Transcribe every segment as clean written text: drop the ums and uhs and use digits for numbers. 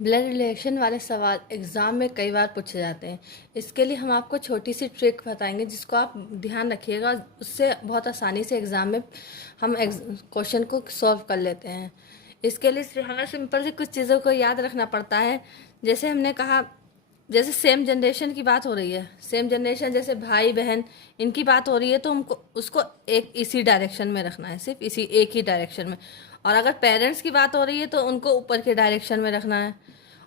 Blood relation वाले सवाल exam में कई बार पूछे जाते हैं। इसके लिए हम आपको छोटी सी ट्रिक बताएंगे जिसको आप ध्यान रखिएगा, उससे बहुत आसानी से एग्ज़ाम में हम क्वेश्चन को सॉल्व कर लेते हैं। इसके लिए हमें सिंपल सी कुछ चीज़ों को याद रखना पड़ता है। जैसे हमने कहा, जैसे सेम जनरेशन की बात हो रही है, सेम जनरेशन जैसे भाई बहन इनकी बात हो रही है, तो हमको उसको एक इसी डायरेक्शन में रखना है, सिर्फ इसी एक ही डायरेक्शन में। और अगर पेरेंट्स की बात हो रही है तो उनको ऊपर के डायरेक्शन में रखना है।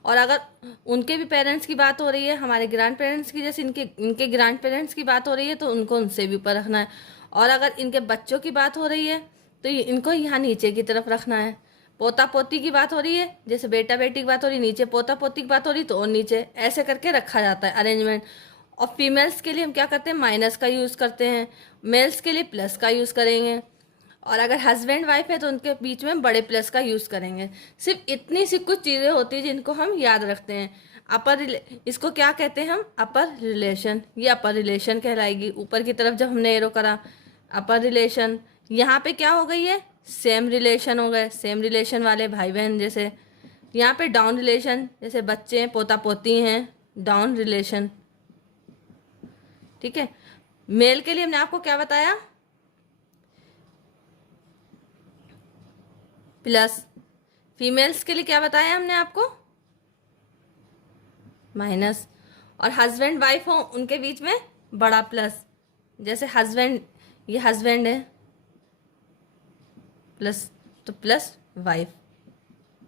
और अगर उनके भी पेरेंट्स की बात हो रही है, हमारे ग्रैंड पेरेंट्स की, जैसे इनके इनके ग्रैंड पेरेंट्स की बात हो रही है, तो उनको उनसे भी ऊपर रखना है। और अगर इनके बच्चों की बात हो रही है तो इनको यहाँ नीचे की तरफ रखना है। पोता पोती की बात हो रही है, जैसे बेटा बेटी की बात हो रही है, नीचे पोता पोती की बात हो रही तो और नीचे, ऐसे करके रखा जाता है अरेंजमेंट। और फीमेल्स के लिए हम क्या करते हैं, माइनस का यूज़ करते हैं। मेल्स के लिए प्लस का यूज़ करेंगे। और अगर हस्बैंड वाइफ है तो उनके बीच में बड़े प्लस का यूज़ करेंगे। सिर्फ इतनी सी कुछ चीज़ें होती हैं जिनको हम याद रखते हैं। इसको क्या कहते हैं हम, अपर रिलेशन। ये अपर रिलेशन कहलाएगी। ऊपर की तरफ जब हमने एरो करा, अपर रिलेशन। यहाँ पे क्या हो गई है, सेम रिलेशन हो गए, सेम रिलेशन वाले भाई बहन जैसे। यहाँ पे डाउन रिलेशन, जैसे बच्चे हैं, पोता पोती हैं, डाउन रिलेशन। ठीक है। मेल के लिए हमने आपको क्या बताया, प्लस। फीमेल्स के लिए क्या बताया हमने आपको, माइनस। और हस्बैंड वाइफ हो उनके बीच में बड़ा प्लस। जैसे हस्बैंड, ये हस्बैंड है, प्लस, तो प्लस वाइफ,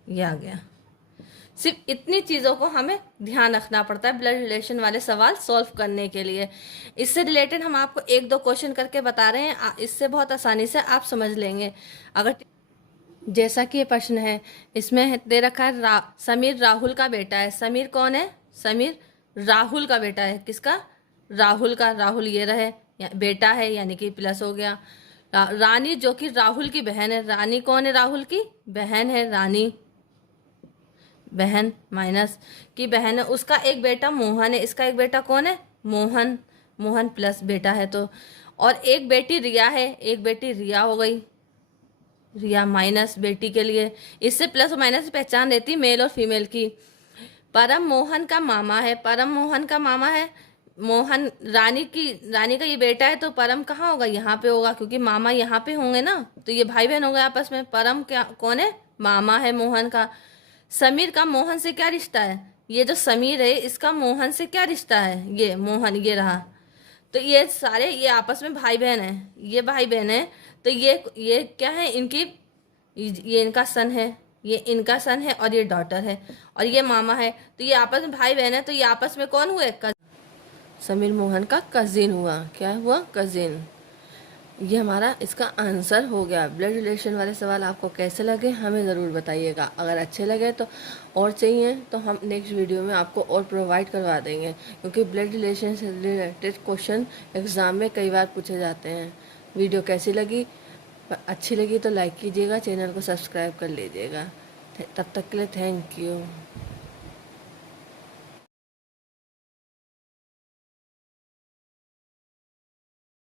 ये आ गया। सिर्फ इतनी चीज़ों को हमें ध्यान रखना पड़ता है ब्लड रिलेशन वाले सवाल सॉल्व करने के लिए। इससे रिलेटेड हम आपको एक दो क्वेश्चन करके बता रहे हैं, इससे बहुत आसानी से आप समझ लेंगे। अगर जैसा कि ये प्रश्न है, इसमें दे रखा है समीर राहुल का बेटा है। समीर कौन है, समीर राहुल का बेटा है। किसका, राहुल का। राहुल ये रहे बेटा है, यानी कि प्लस हो गया। रानी जो कि राहुल की बहन है। रानी कौन है, राहुल की बहन है, रानी बहन, माइनस की बहन है। उसका एक बेटा मोहन है। इसका एक बेटा कौन है, मोहन। मोहन प्लस बेटा है तो। और एक बेटी रिया है, एक बेटी रिया हो गई, रिया माइनस बेटी के लिए। इससे प्लस और माइनस की पहचान रहती मेल और फीमेल की। परम मोहन का मामा है, परम मोहन का मामा है। मोहन रानी का ये बेटा है, तो परम कहाँ होगा, यहाँ पे होगा, क्योंकि मामा यहाँ पे होंगे ना, तो ये भाई बहन हो गए आपस में। परम क्या कौन है, मामा है मोहन का। समीर का मोहन से क्या रिश्ता है, ये जो समीर है इसका मोहन से क्या रिश्ता है, ये मोहन ये रहा। तो ये सारे ये आपस में भाई बहन है, ये भाई बहन है। तो ये क्या है, इनकी, ये इनका सन है, ये इनका सन है, और ये डॉटर है, और ये मामा है। तो ये आपस में भाई बहन है, तो ये आपस में कौन हुए, समीर मोहन का कजिन हुआ। क्या हुआ, कजिन। ये हमारा इसका आंसर हो गया। ब्लड रिलेशन वाले सवाल आपको कैसे लगे हमें ज़रूर बताइएगा। अगर अच्छे लगे तो और चाहिए तो हम नेक्स्ट वीडियो में आपको और प्रोवाइड करवा देंगे, क्योंकि ब्लड रिलेशन से रिलेटेड क्वेश्चन एग्ज़ाम में कई बार पूछे जाते हैं। वीडियो कैसी लगी, अच्छी लगी तो लाइक कीजिएगा, चैनल को सब्सक्राइब कर लीजिएगा। तब तक के लिए थैंक यू।